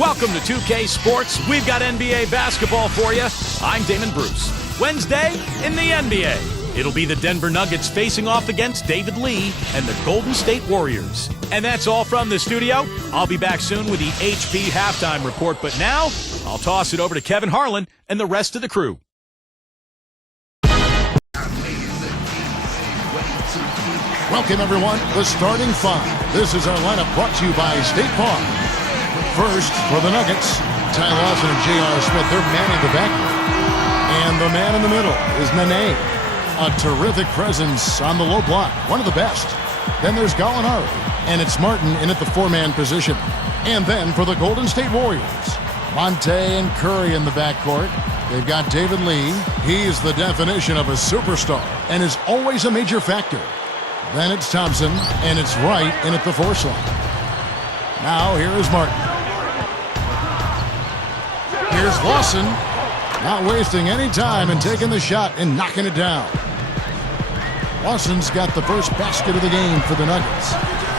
Welcome to 2K Sports. We've got NBA basketball for you. I'm Damon Bruce. Wednesday in the NBA. It'll be the Denver Nuggets facing off against David Lee and the Golden State Warriors. And that's all from the studio. I'll be back soon with the HP halftime report, but now I'll toss it over to Kevin Harlan and the rest of the crew. Welcome, everyone. The starting five. This is our lineup brought to you by State Farm. First, for the Nuggets, Ty Lawson and J.R. Smith. They're manning the backcourt. And the man in the middle is Nene. A terrific presence on the low block. One of the best. Then there's Gallinari. And it's Martin in at the four-man position. And then for the Golden State Warriors, Monte and Curry in the backcourt. They've got David Lee. He's the definition of a superstar and is always a major factor. Then it's Thompson, and it's Wright in at the four slot. Now here is Martin. Here's Lawson, not wasting any time and taking the shot and knocking it down. Lawson's got the first basket of the game for the Nuggets.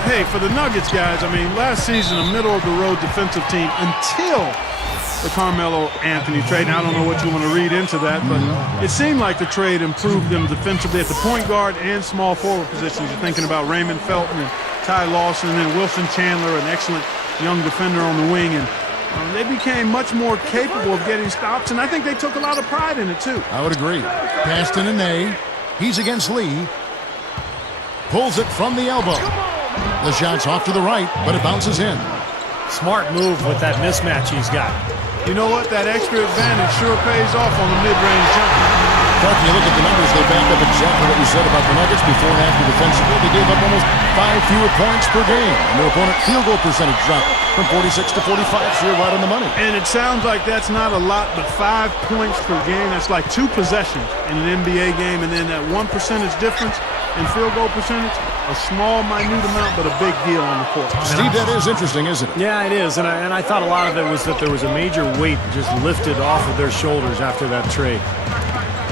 Hey, for the Nuggets, guys, I mean, last season, a middle-of-the-road defensive team until the Carmelo Anthony trade. Now, I don't know what you want to read into that, but it seemed like the trade improved them defensively at the point guard and small forward positions. You're thinking about Raymond Felton and Ty Lawson, and then Wilson Chandler, an excellent young defender on the wing, and they became much more capable of getting stops, and I think they took a lot of pride in it, too. I would agree. Pass to Nene. He's against Lee. Pulls it from the elbow. The shot's off to the right, but it bounces in. Smart move with that mismatch he's got. You know what? That extra advantage sure pays off on the mid-range jumper. Clark, you look at the numbers, they back up exactly what you said about the Nuggets before and after defensively. They gave up almost 5 fewer points per game. And their opponent field goal percentage dropped from 46 to 45, so you're right on the money. And it sounds like that's not a lot, but 5 points per game, that's like 2 possessions in an NBA game, and then that 1 percentage difference in field goal percentage, a small, minute amount, but a big deal on the court. Steve, that is interesting, isn't it? Yeah, it is, and I thought a lot of it was that there was a major weight just lifted off of their shoulders after that trade.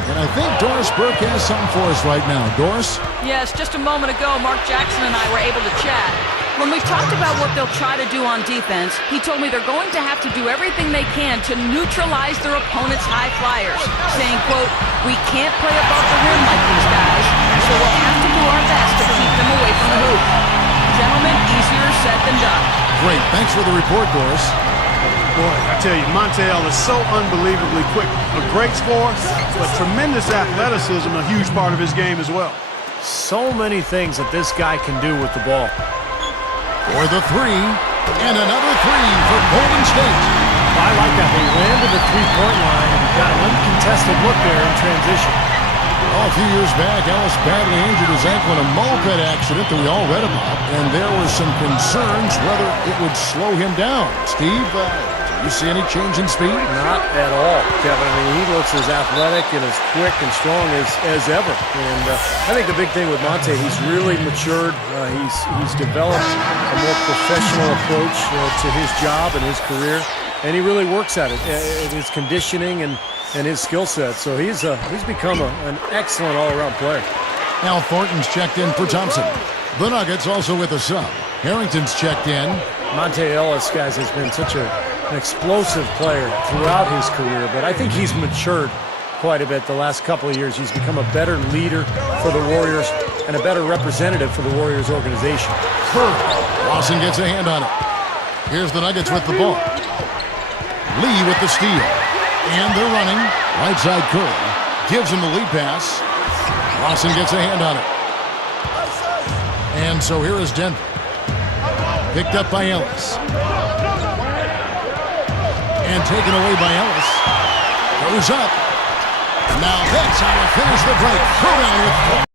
And I think Doris Burke has something for us right now. Doris? Yes, just a moment ago, Mark Jackson and I were able to chat. When we talked about what they'll try to do on defense, he told me they're going to have to do everything they can to neutralize their opponent's high flyers, saying, quote, "We can't play above the rim like these guys, so we'll have to do our best to keep them away from the hoop." Gentlemen, easier said than done. Great. Thanks for the report, Doris. Boy, I tell you, Montel is so unbelievably quick. A great scorer, but tremendous athleticism, a huge part of his game as well. So many things that this guy can do with the ball. For the three, and another three for Golden State. I like that. They landed the three-point line and got an uncontested look there in transition. A few years back, Ellis badly injured his ankle in a moped accident that we all read about, and there were some concerns whether it would slow him down. Steve, do you see any change in speed? Not at all, Kevin. I mean, he looks as athletic and as quick and strong as ever. And I think the big thing with Monte, he's really matured. He's developed a more professional approach to his job and his career, and he really works at it, his conditioning and his skill set. So he's become an excellent all-around player. Al Thornton's checked in for Thompson. The Nuggets also with a sub. Harrington's checked in. Monte Ellis, guys, has been such an explosive player throughout his career, but I think he's matured quite a bit the last couple of years. He's become a better leader for the Warriors and a better representative for the Warriors organization. Lawson gets a hand on it. Here's the Nuggets with the ball. Lee with the steal. And they're running. Right side Curry. Gives him the lead pass. Lawson gets a hand on it. And so here is Denver. Picked up by Ellis. And taken away by Ellis. Goes up. Now that's how to finish the break. Throw down with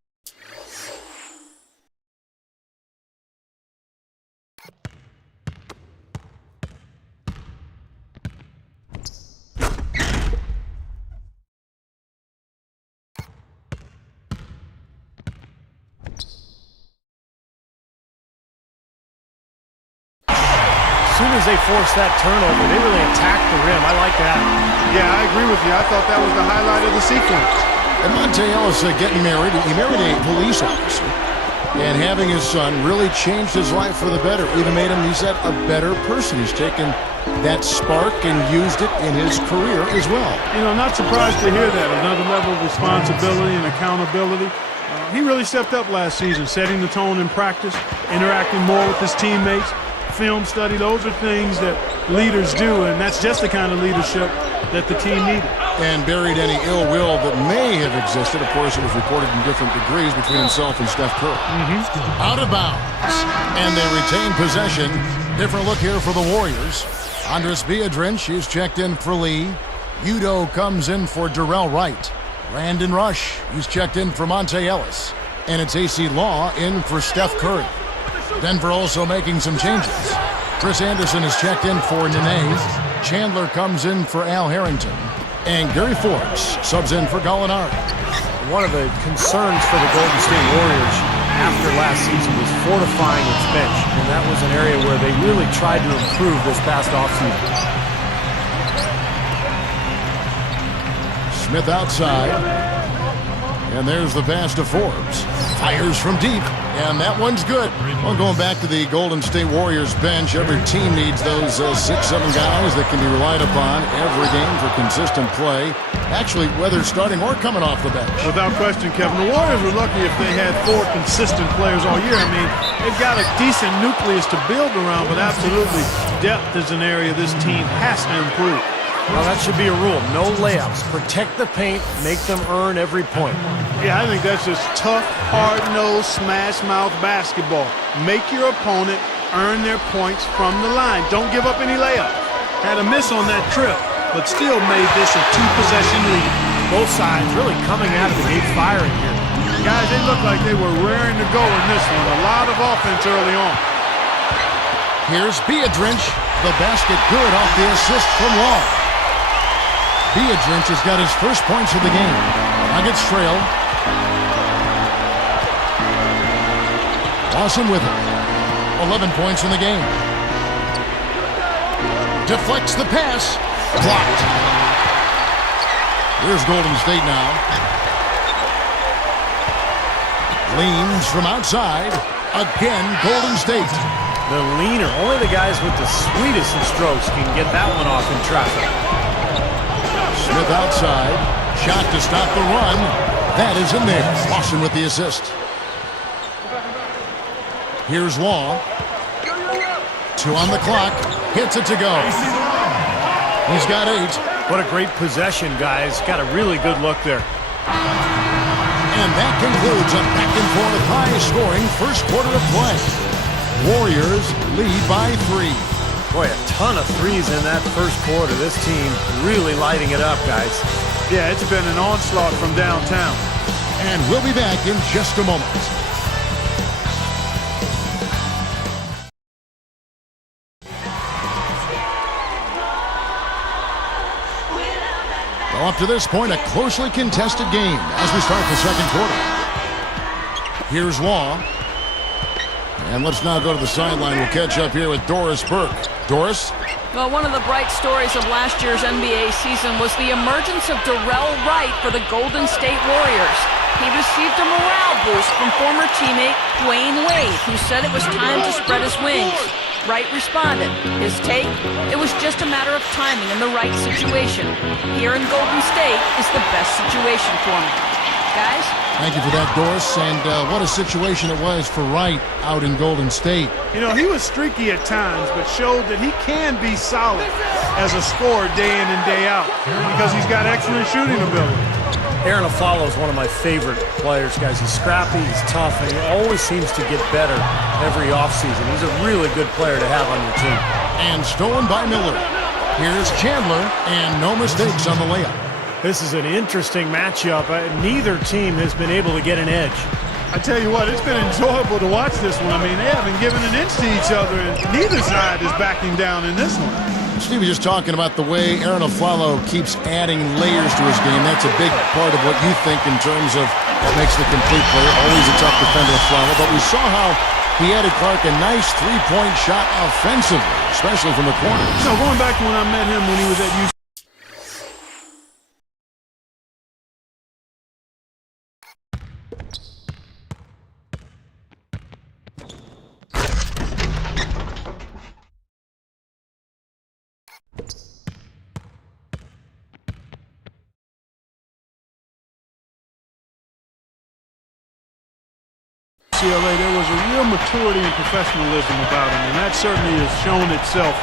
As soon as they forced that turnover, they really attacked the rim. I like that. Yeah, I agree with you. I thought that was the highlight of the sequence. And Monte Ellis getting married. He married a police officer. And having his son really changed his life for the better. Even made him, he said, a better person. He's taken that spark and used it in his career as well. You know, not surprised to hear that. Another level of responsibility and accountability. He really stepped up last season, setting the tone in practice, interacting more with his teammates, film study. Those are things that leaders do, and that's just the kind of leadership that the team needed. And buried any ill will that may have existed. Of course, it was reported in different degrees between himself and Steph Curry. Out of bounds, and they retain possession. Different look here for the Warriors. Andres Biedrins is checked in for Lee. Udo comes in for Darrell Wright. Brandon Rush, he's checked in for Monte Ellis. And it's AC Law in for Steph Curry. Denver also making some changes. Chris Anderson is checked in for Nene. Chandler comes in for Al Harrington. And Gary Forbes subs in for Gallinari. One of the concerns for the Golden State Warriors after last season was fortifying its bench, and that was an area where they really tried to improve this past offseason. Smith outside. And there's the pass to Forbes. Fires from deep, and that one's good. Well, going back to the Golden State Warriors bench, every team needs those 6-7 guys that can be relied upon every game for consistent play. Actually, whether starting or coming off the bench. Without question, Kevin, the Warriors were lucky if they had 4 consistent players all year. I mean, they've got a decent nucleus to build around, but absolutely depth is an area this team has to improve. Well, that should be a rule. No layups. Protect the paint. Make them earn every point. Yeah, I think that's just tough, hard-nosed, smash-mouth basketball. Make your opponent earn their points from the line. Don't give up any layups. Had a miss on that trip, but still made this a 2-possession lead. Both sides really coming out of the gate firing here. Guys, they look like they were raring to go in this one. A lot of offense early on. Here's Biedrins. The basket good off the assist from Law. Biedrins has got his first points of the game. Nuggets trail. Lawson with it. 11 points in the game. Deflects the pass. Blocked. Here's Golden State now. Leans from outside. Again, Golden State. The leaner. Only the guys with the sweetest of strokes can get that one off in traffic. Smith outside. Shot to stop the run. That is in there. Lawson with the assist. Here's Law. 2 on the clock. Hits it to go. He's got 8. What a great possession, guys. Got a really good look there. And that concludes a back-and-forth high-scoring first quarter of play. Warriors lead by 3. Boy, a ton of threes in that first quarter. This team really lighting it up, guys. Yeah, it's been an onslaught from downtown. And we'll be back in just a moment. Well, up to this point, a closely contested game as we start the second quarter. Here's Law. And let's now go to the sideline. We'll catch up here with Doris Burke. Doris? Well, one of the bright stories of last year's NBA season was the emergence of Darrell Wright for the Golden State Warriors. He received a morale boost from former teammate Dwayne Wade, who said it was time to spread his wings. Wright responded. His take? It was just a matter of timing and the right situation. Here in Golden State is the best situation for me. Guys? Thank you for that, Doris. And what a situation it was for Wright out in Golden State. You know, he was streaky at times, but showed that he can be solid as a scorer day in and day out because he's got excellent shooting ability. Aaron Aflalo is one of my favorite players, guys. He's scrappy, he's tough, and he always seems to get better every offseason. He's a really good player to have on your team. And stolen by Miller. Here's Chandler, and no mistakes on the layup. This is an interesting matchup. Neither team has been able to get an edge. I tell you what, it's been enjoyable to watch this one. I mean, they haven't given an inch to each other, and neither side is backing down in this one. Steve was just talking about the way Aaron Aflalo keeps adding layers to his game. That's a big part of what you think in terms of what makes the complete player. Always a tough defender, Aflalo. But we saw how he added Clark a nice three-point shot offensively, especially from the corners. You know, going back to when I met him when he was at UC. UCLA, there was a real maturity and professionalism about him, and that certainly has shown itself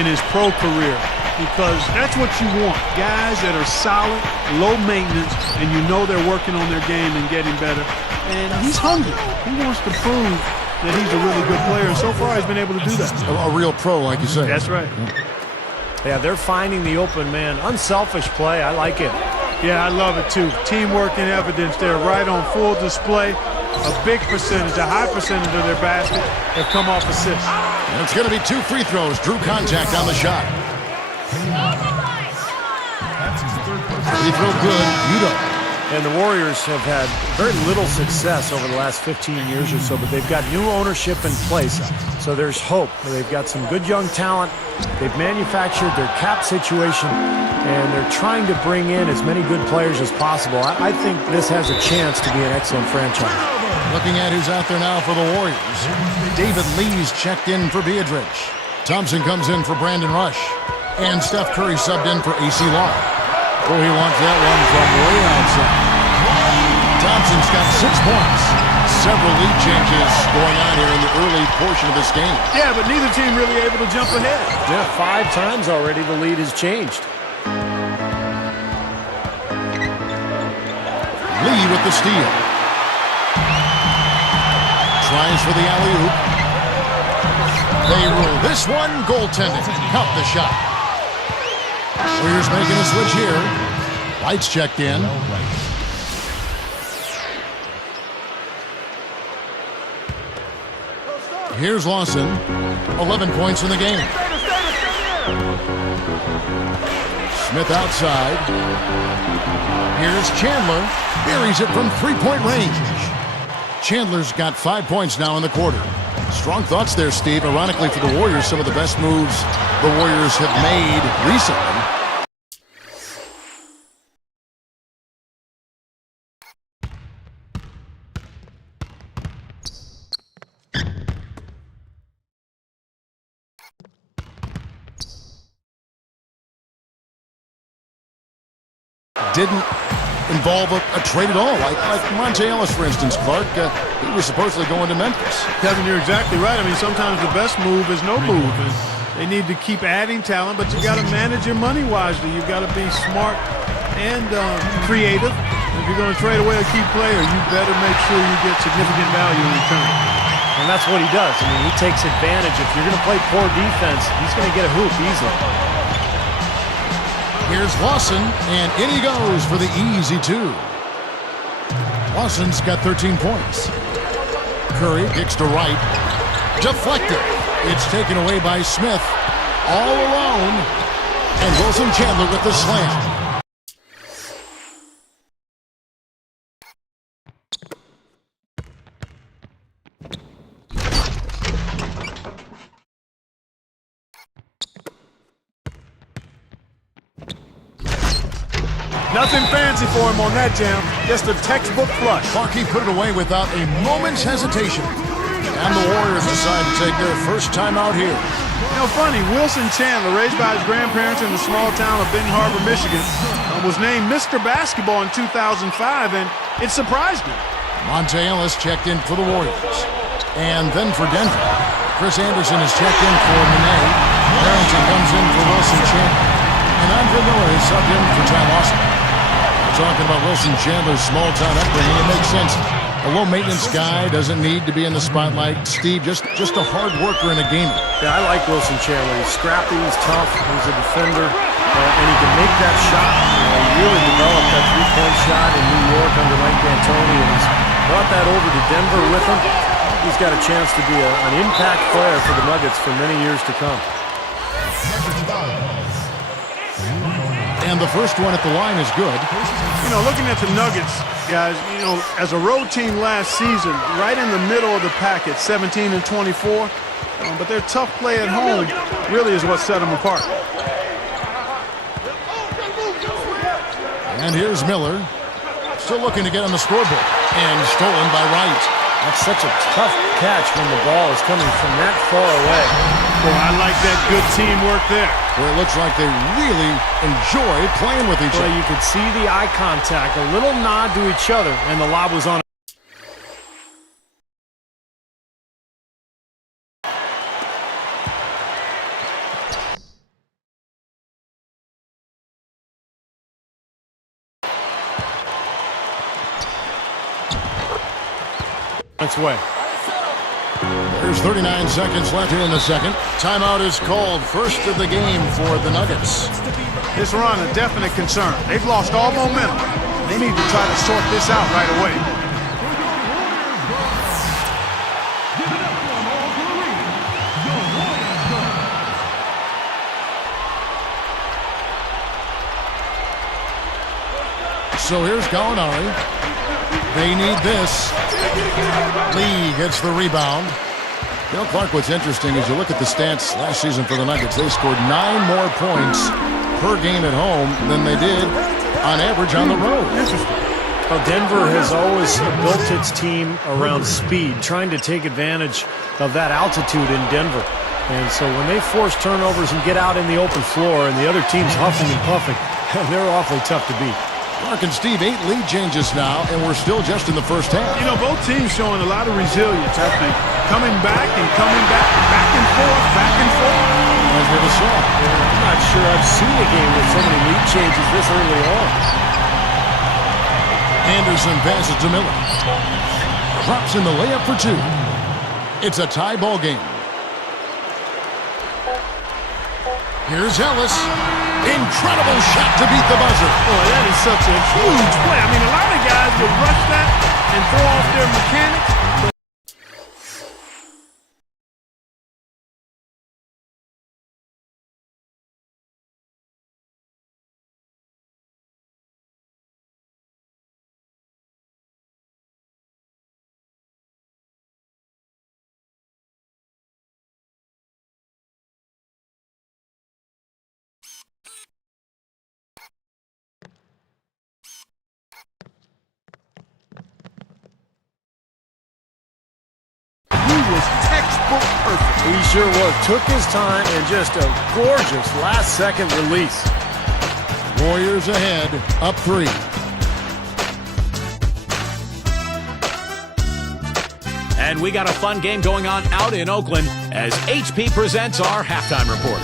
in his pro career, because that's what you want. Guys that are solid, low maintenance, and you know they're working on their game and getting better. And he's hungry. He wants to prove that he's a really good player, and so far he's been able to do that. A real pro, like you said. That's right. Yeah, they're finding the open man. Unselfish play. I like it. Yeah, I love it too. Teamwork and evidence there, right on full display. A big percentage, a high percentage of their basket have come off assists. And it's going to be 2 free throws. Drew contact on the shot. Free throw good. Udo. And the Warriors have had very little success over the last 15 years or so, but they've got new ownership in place. So there's hope. They've got some good young talent. They've manufactured their cap situation, and they're trying to bring in as many good players as possible. I think this has a chance to be an excellent franchise. Looking at who's out there now for the Warriors. David Lee's checked in for Beatrice. Thompson comes in for Brandon Rush. And Steph Curry subbed in for AC Law. Oh, he wants that one from way outside. Thompson's got 6 points. Several lead changes going on here in the early portion of this game. Yeah, but neither team really able to jump ahead. Yeah, 5 times already the lead has changed. Lee with the steal. Tries for the alley-oop. They rule this one. Goaltending. Count the shot. Warriors making a switch here. Lights checked in. Here's Lawson. 11 points in the game. Smith outside. Here's Chandler. Buries it from 3-point range. Chandler's got 5 points now in the quarter. Strong thoughts there, Steve. Ironically for the Warriors, some of the best moves the Warriors have made recently. Didn't involve a trade at all, like Monte Ellis, for instance, Clark. He was supposedly going to Memphis. Kevin, you're exactly right. I mean, sometimes the best move is no move. And they need to keep adding talent, but you got to manage your money wisely. You've got to be smart and creative. If you're going to trade away a key player, you better make sure you get significant value in return. And that's what he does. I mean, he takes advantage. If you're going to play poor defense, he's going to get a hoop easily. Here's Lawson, and in he goes for the easy 2. Lawson's got 13 points. Curry kicks to right. Deflected. It's taken away by Smith. All alone. And Wilson Chandler with the slam. Nothing fancy for him on that jam. Just a textbook flush. Clarkey put it away without a moment's hesitation. And the Warriors decide to take their first time out here. You know, funny, Wilson Chandler, raised by his grandparents in the small town of Benton Harbor, Michigan, was named Mr. Basketball in 2005, and it surprised me. Monte Ellis checked in for the Warriors. And then for Denver, Chris Anderson is checked in for Monet. Harrington comes in for Wilson Chandler. And Andre Miller is subbed in for Ty Lawson. Talking about Wilson Chandler's small-town upbringing, it makes sense. A low-maintenance guy doesn't need to be in the spotlight. Steve, just a hard worker and a gamer. Yeah, I like Wilson Chandler. He's scrappy, he's tough, he's a defender, and he can make that shot. He really developed that three-point shot in New York under Mike D'Antoni, and he's brought that over to Denver with him. He's got a chance to be an impact player for the Nuggets for many years to come. And the first one at the line is good. You know, looking at the Nuggets, guys, you know, as a road team last season, right in the middle of the pack at 17 and 24, but their tough play at home really is what set them apart. And here's Miller, still looking to get on the scoreboard, and stolen by Wright. That's such a tough catch when the ball is coming from that far away. Boy, I like that good teamwork there. Where it looks like they really enjoy playing with each other. You could see the eye contact, a little nod to each other, and the lob was on That's way. There's 39 seconds left here in the second. Timeout is called. First of the game for the Nuggets. This run a definite concern. They've lost all momentum. They need to try to sort this out right away. So here's Gallinari. They need this. Lee gets the rebound. Clark, what's interesting is you look at the stats last season for the Nuggets. They scored 9 more points per game at home than they did on average on the road. Interesting. Well, Denver has always built its team around speed, trying to take advantage of that altitude in Denver. And so when they force turnovers and get out in the open floor and the other team's huffing and puffing, they're awfully tough to beat. Clark and Steve, 8 lead changes now, and we're still just in the first half. You know, both teams showing a lot of resilience, I think. Coming back and coming back and forth, back and forth. As we just saw. I'm not sure I've seen a game with so many lead changes this early on. Anderson passes to Miller. Drops in the layup for 2. It's a tie ball game. Here's Ellis. Incredible shot to beat the buzzer. Boy, that is such a huge play. I mean, a lot of guys would rush that and throw off their mechanics. Was textbook perfect. He sure was. Took his time and just a gorgeous last-second release. Warriors ahead, up 3. And we got a fun game going on out in Oakland as HP presents our halftime report.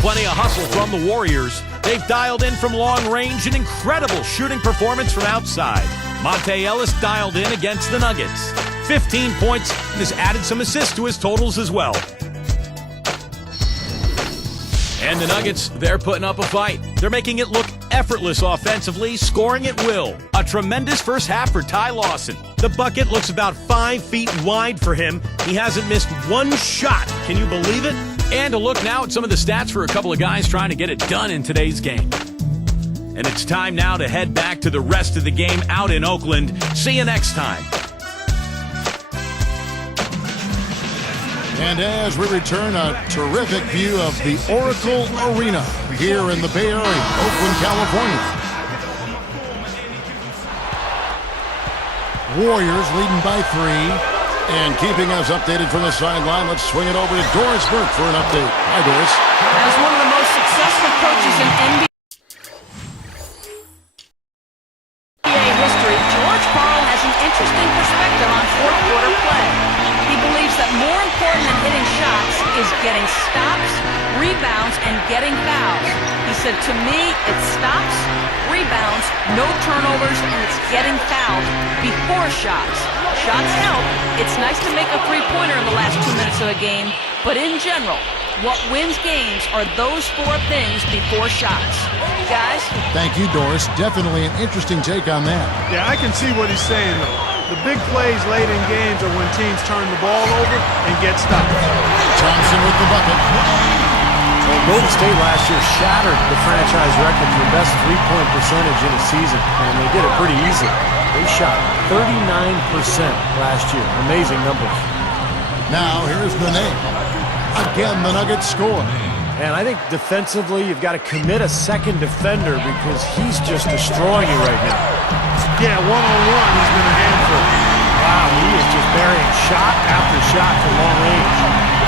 Plenty of hustle from the Warriors. They've dialed in from long range, an incredible shooting performance from outside. Monte Ellis dialed in against the Nuggets. 15 points and has added some assists to his totals as well. And the Nuggets, they're putting up a fight. They're making it look effortless offensively, scoring at will. A tremendous first half for Ty Lawson. The bucket looks about 5 feet wide for him. He hasn't missed one shot. Can you believe it? And a look now at some of the stats for a couple of guys trying to get it done in today's game. And it's time now to head back to the rest of the game out in Oakland. See you next time. And as we return, a terrific view of the Oracle Arena here in the Bay Area, Oakland, California. Warriors leading by 3. And keeping us updated from the sideline, let's swing it over to Doris Burke for an update. Hi, Doris. As one of the most successful coaches in NBA history, George Karl has an interesting perspective on fourth-quarter play. He believes that more important than hitting shots is getting stops, rebounds, and getting fouls. He said, to me, it's stops, rebounds, no turnovers, and it's getting fouled before shots. Shots help. It's nice to make a three-pointer in the last 2 minutes of a game, but in general, what wins games are those 4 things before shots. Guys? Thank you, Doris. Definitely an interesting take on that. Yeah, I can see what he's saying, though. The big plays late in games are when teams turn the ball over and get stopped. Thompson with the bucket. Well, Golden State last year shattered the franchise record for best three-point percentage in a season, and they did it pretty easily. They shot 39% last year. Amazing numbers. Now, here's the name. Again, the Nuggets score. And I think defensively, you've got to commit a second defender because he's just destroying you right now. Yeah, one-on-one, he's been a handful. Wow, he is just burying shot after shot from long range.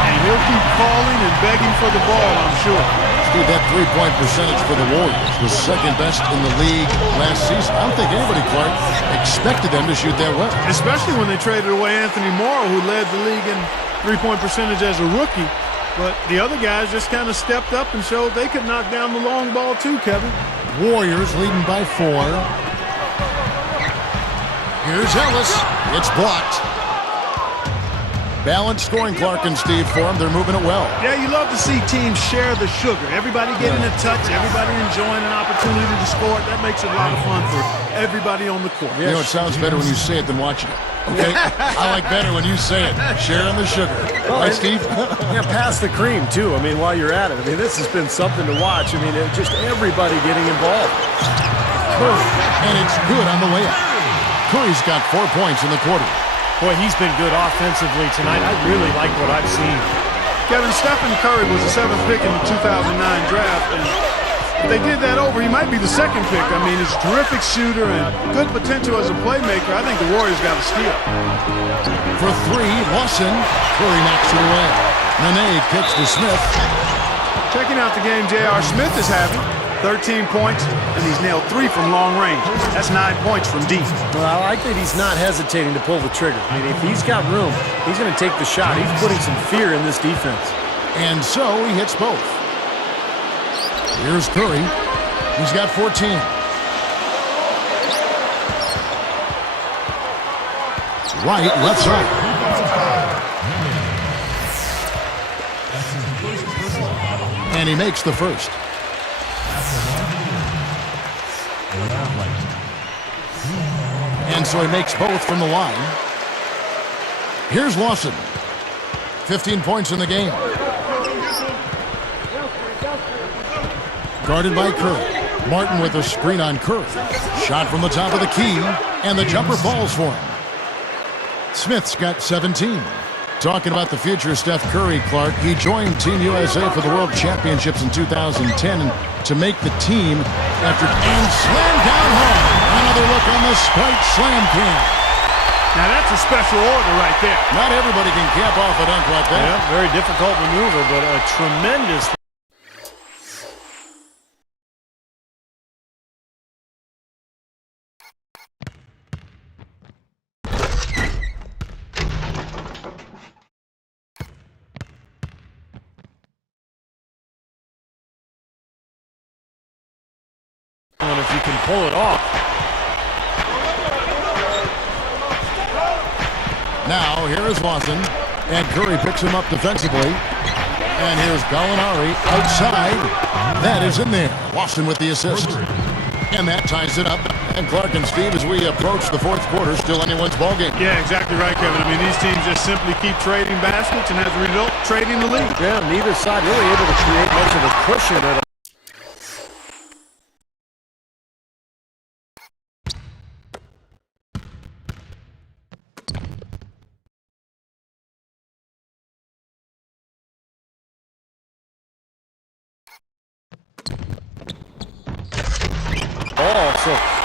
And he'll keep calling and begging for the ball, I'm sure. Steve, that three-point percentage for the Warriors was second best in the league last season. I don't think anybody, Clark, expected them to shoot that well. Especially when they traded away Anthony Morrow, who led the league in three-point percentage as a rookie. But the other guys just kind of stepped up and showed they could knock down the long ball too, Kevin. Warriors leading by 4. Here's Ellis. It's blocked. Balanced scoring, Clark and Steve, for them. They're moving it well. Yeah, you love to see teams share the sugar. Everybody getting a touch, everybody enjoying an opportunity to score. That makes it a lot of fun for everybody on the court. You know, it sounds better when you say it than watching it. Okay? I like better when you say it. Sharing the sugar. Right, Steve? Yeah, pass the cream, too. I mean, while you're at it. I mean, this has been something to watch. I mean, just everybody getting involved. Curry, and it's good on the way up. Curry's got 4 points in the quarter. Boy, he's been good offensively tonight. I really like what I've seen. Kevin, Stephen Curry was the 7th pick in the 2009 draft, and if they did that over, he might be the 2nd pick. I mean, he's a terrific shooter and good potential as a playmaker. I think the Warriors got a steal. For 3, Lawson. Curry knocks it away. Nene kicks to Smith. Checking out the game J.R. Smith is having. 13 points, and he's nailed 3 from long range. That's 9 points from deep. Well, I like that he's not hesitating to pull the trigger. I mean, if he's got room, he's going to take the shot. He's putting some fear in this defense. And so he hits both. Here's Curry. He's got 14. Right, left side. And he makes the first. And so he makes both from the line. Here's Lawson. 15 points in the game. Guarded by Curry. Martin with a screen on Curry. Shot from the top of the key, and the jumper falls for him. Smith's got 17. Talking about the future of Steph Curry, Clark, he joined Team USA for the World Championships in 2010 to make the team after and slammed down home. Another look on the Sprite Slam Cam. Now that's a special order right there. Not everybody can cap off a dunk like that. Yeah, very difficult maneuver, but a tremendous. And if you can pull it off. Now, here is Lawson, and Curry picks him up defensively. And here's Gallinari outside. That is in there. Lawson with the assist. And that ties it up. And Clark and Steve, as we approach the 4th quarter, still anyone's ballgame. Yeah, exactly right, Kevin. I mean, these teams just simply keep trading baskets, and as a result, trading the lead. Yeah, neither side really able to create much of a cushion at all.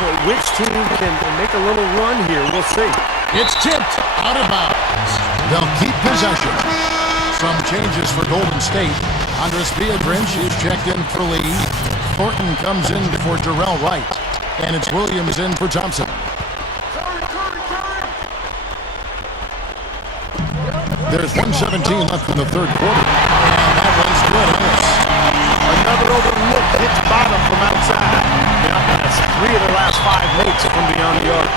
So which team can make a little run here? We'll see. It's tipped out of bounds. They'll keep possession. Some changes for Golden State. Andres Biedrins is checked in for Lee. Thornton comes in for Jarrell Wright. And it's Williams in for Thompson. There's 1:17 left in the 3rd quarter. And that one's good. Ellis. Another overlooked hits bottom from outside. That's 3 of the last 5 makes from beyond the arc.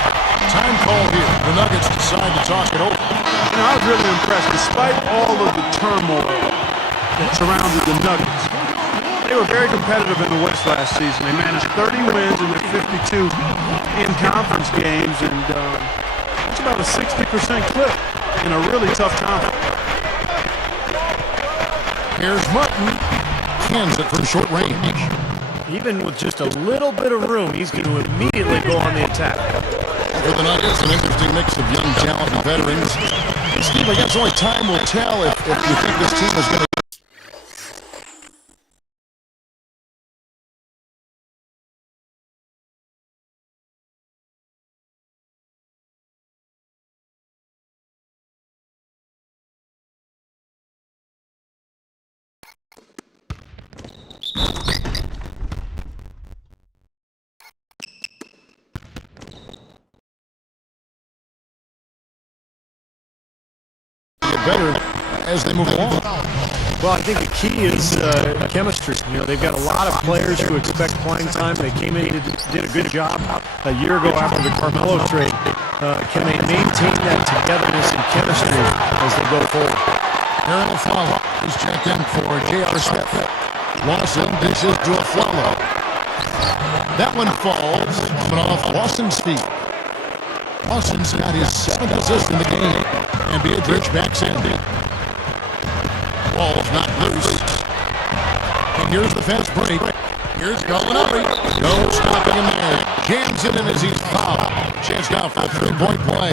Time call here. The Nuggets decide to talk it over. You know, I was really impressed. Despite all of the turmoil that surrounded the Nuggets, they were very competitive in the West last season. They managed 30 wins in their 52 in-conference games, and it's about a 60% clip in a really tough conference. Here's Martin. Cans it from short range. Even with just a little bit of room, he's going to immediately go on the attack. For the Nuggets, an interesting mix of young talent and veterans. Steve, I guess only time will tell if you think this team is going to... better as they move along. Well, I think the key is chemistry. You know, they've got a lot of players who expect playing time. They came in and did a good job a year ago after the Carmelo trade. can they maintain that togetherness and chemistry as they go forward? Aaron Aflalo is checked in for J.R. Smith. Lawson dishes to Aflalo. That one falls, but off Lawson's feet. Lawson's got his 7th assist in the game, and Beatrice backs in. Ball's not loose. And here's the fast break. Here's Gallinari. No stopping him there. Jams it in as he's fouled. Chance now for a 3-point play.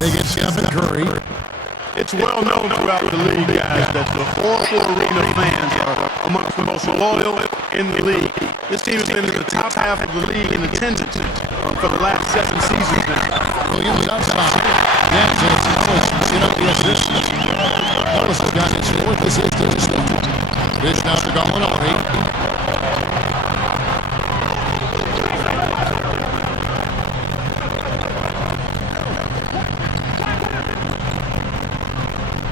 They get Stephen Curry. It's well known throughout the league, guys, that the Oracle Arena fans are amongst the most loyal in the league. This team has been in the top half of the league in attendance for the last 7 seasons now. Williams outside. That's it. Ellis, the assist. Ellis has got his 4th assist in this one. Dish now to Gallinari.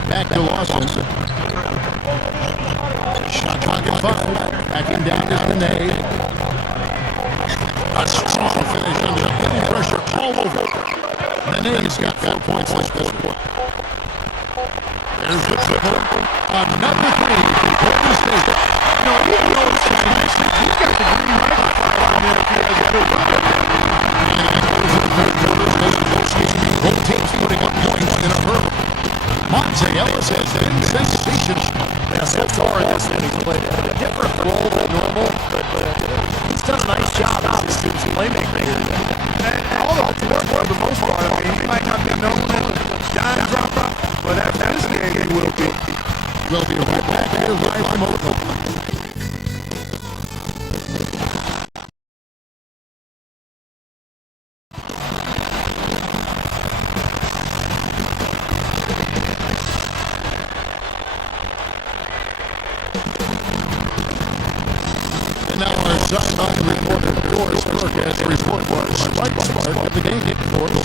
Back to Lawson. Shot clock at 5. Backing down to Nene. A strong finish under heavy pressure all over. Nene's got 4 points this quarter. There's the triple. Another 3 for Golden State. He's got the green light on there if he has a good run. Both teams putting up points in a hurry. Monte Ellis has been sensational. Yeah, so far in this one, he's played a different role than normal, but he's done a nice job, obviously, as a playmaker here today. And all of the work for the most part, he might not be known as a dime dropper, but after this game, he will be. We'll be right back here live from Oakland. Sideline reporter Doris Burke has a report for us right part of the game. Doris.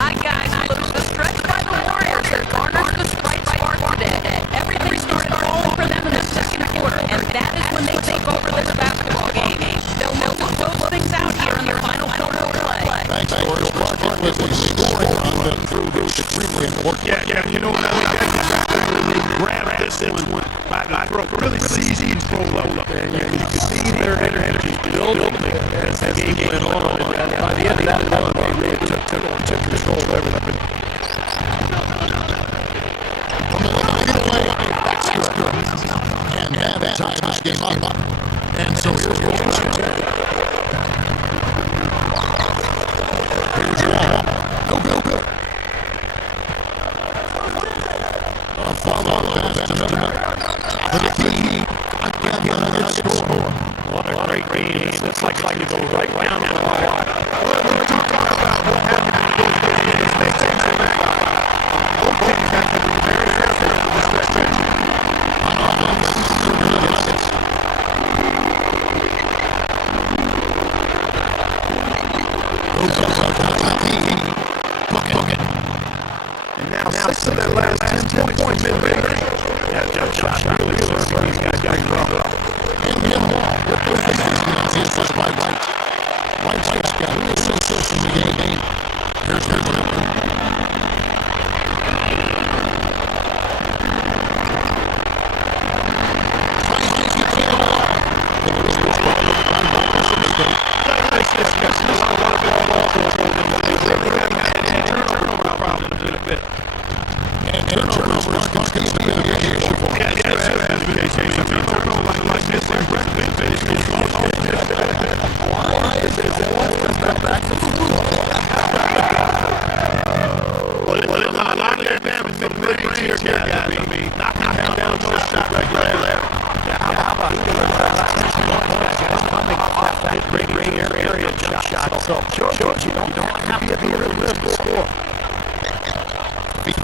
Hi guys, the stretch by the Warriors has garnered the bright spark today. Everything started falling for them in the second quarter, and that is when they take over this basketball game. They'll look to close things out here in the final quarter of play. Thanks, Doris. Clark with the scoring on the through is extremely important. Yeah, you know what I mean? They grabbed this one by the throat, really easy control of it. And you can see their energy building as the game went on. And by the end of that run, they really took control of everything. And that time this game up. And so here's Golden State. Here's Wall. No good. A follow pass to Miller. For the key. Again, another score. What a great game. It's like to go right down the wire. We're talking about what happened in those games. Both teams have to be very careful in this stretch. On offense, the Nuggets. Goes up to the key. Book it. And now 6 of their last 10 points mid-range. That jump shot really working. These guys got dropped off. And Wall with the assist by White. White's got 3 assists in the game. Here's Miller.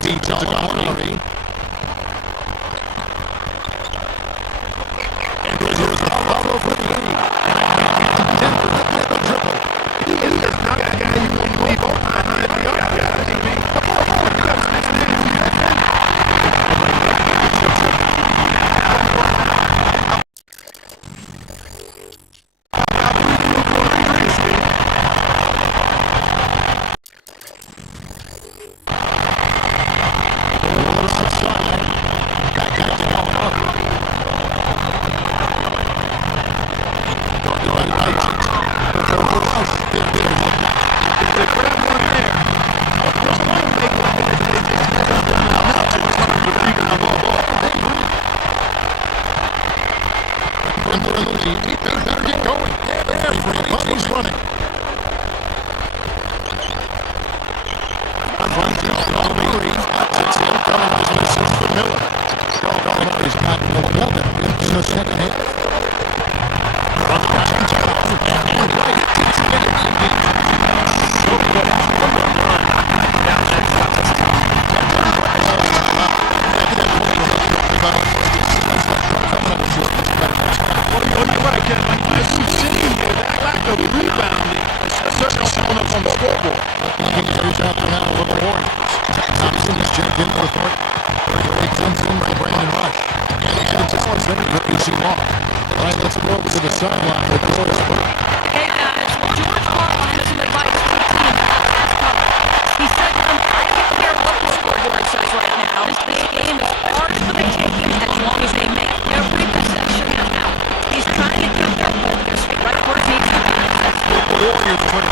Feeds on Gallinari. And here's the follow for the game. He better get going. Everybody's running. Finds Gallinari. That's him coming as an assist for Miller. Gallinari's got 11 in the second half. On the downtown, and right, it's so good. Down that Well, you're right, Kevin. As we've seen, that lack of rebounding has certainly shown up on the scoreboard. He's out there now for the Warriors. Thompson is checked in for Thornton. Ray comes in for Brandon Rush. And Talon's there for AC Long. All right, let's go over to the sideline with George Burke. Hey guys, George Harbaugh has some advice for the team about pass coverage. He said to them, I don't care what the scoreboard says right now. This game is ours for the taking as long as they make every possession count. He's trying to keep their focus right where it needs to be. The Warriors win.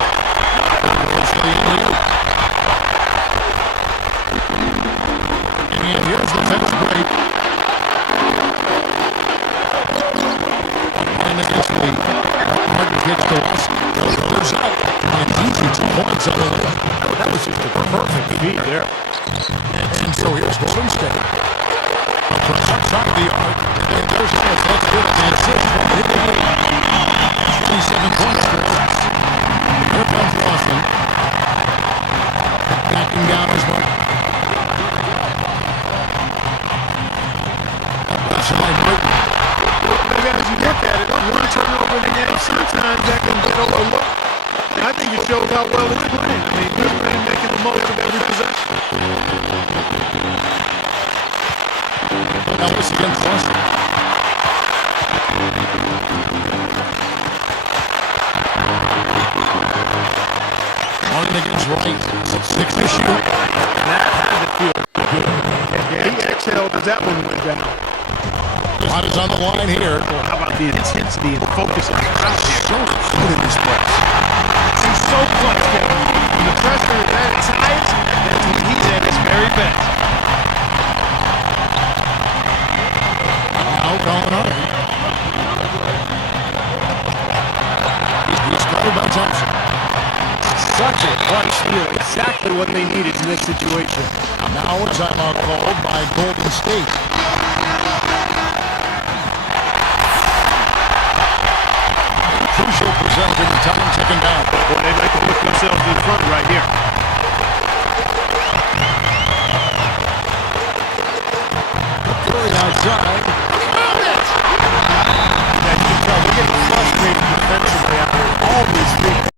And here's the fast break. And against Lee. Martin gets to West. Goes out. And easy 2 points on the way. that was just a perfect feed there. And so here's Golden State. Across outside the arc. And there's Smith. That's good. And 6 from hit the lead. 27 points for us. Here comes Lawson. Backing down his Martin. Side break. Maybe as you look at it, one turnover in the game, sometimes that can get overlooked. And I think it shows how well it's playing. I mean, we're really making the most of every possession. Ellis against Lawson. Martin against Wright. 6 to shoot. That had to feel good. Yeah, he exhaled as that one went down. Lot is on the line here. Well, how about the intensity and focus of the crowd here? So good in this place. He's so clutch, Kevin. When the pressure is at its highest, that's when he's at his very best. Now Gallinari. He's covered by Thompson. Such a clutch steal. Exactly what they needed in this situation. Now a timeout called by Golden State. Crucial possession, time ticking down. Boy, they'd like to put themselves in front right here. Curry outside. Yeah, you can tell they're getting frustrated defensively after all these things.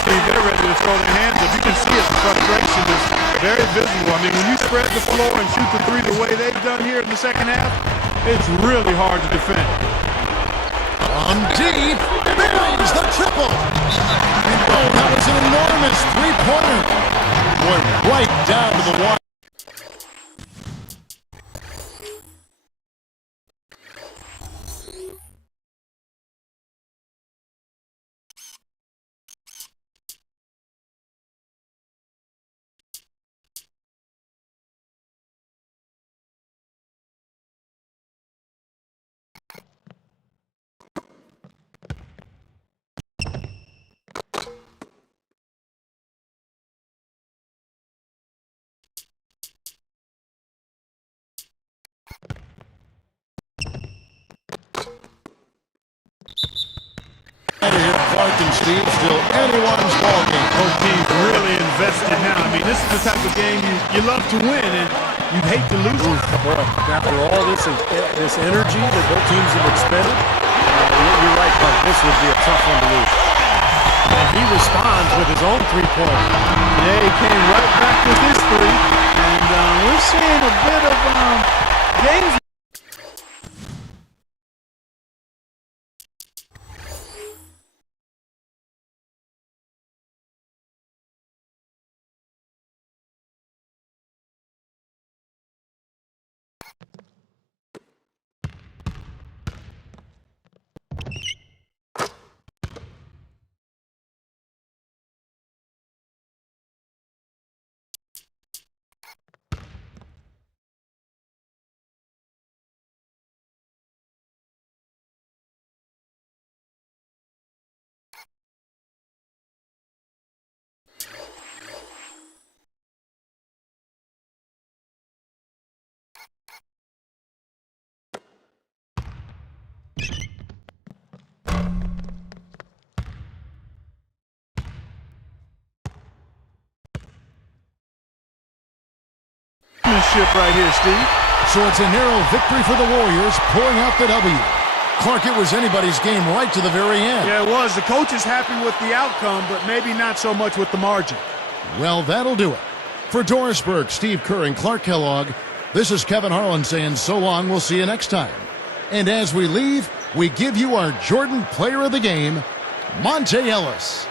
Steve, they're ready to throw their hands up. You can see it. The frustration is very visible. I mean, when you spread the floor and shoot the three the way they've done here in the second half, it's really hard to defend. On deep, there's the triple. And oh, that was an enormous three-pointer. Boy, right down to the wire. Clark and Steve, still anyone's ballgame. Both teams really invested now. I mean, this is the type of game you love to win, and you'd hate to lose it. Boy, after all this energy that both teams have expended, you're right, Clark. This would be a tough one to lose. And he responds with his own three-pointer. Yeah, he came right back with his three, and we're seeing a bit of games gamesmanship right here, Steve. So it's a narrow victory for the Warriors, pulling out the W. Clark, it was anybody's game right to the very end. Yeah, it was. The coach is happy with the outcome, but maybe not so much with the margin. Well, that'll do it. For Doris Burke, Steve Kerr, and Clark Kellogg, this is Kevin Harlan saying so long. We'll see you next time. And as we leave, we give you our Jordan Player of the Game, Monte Ellis.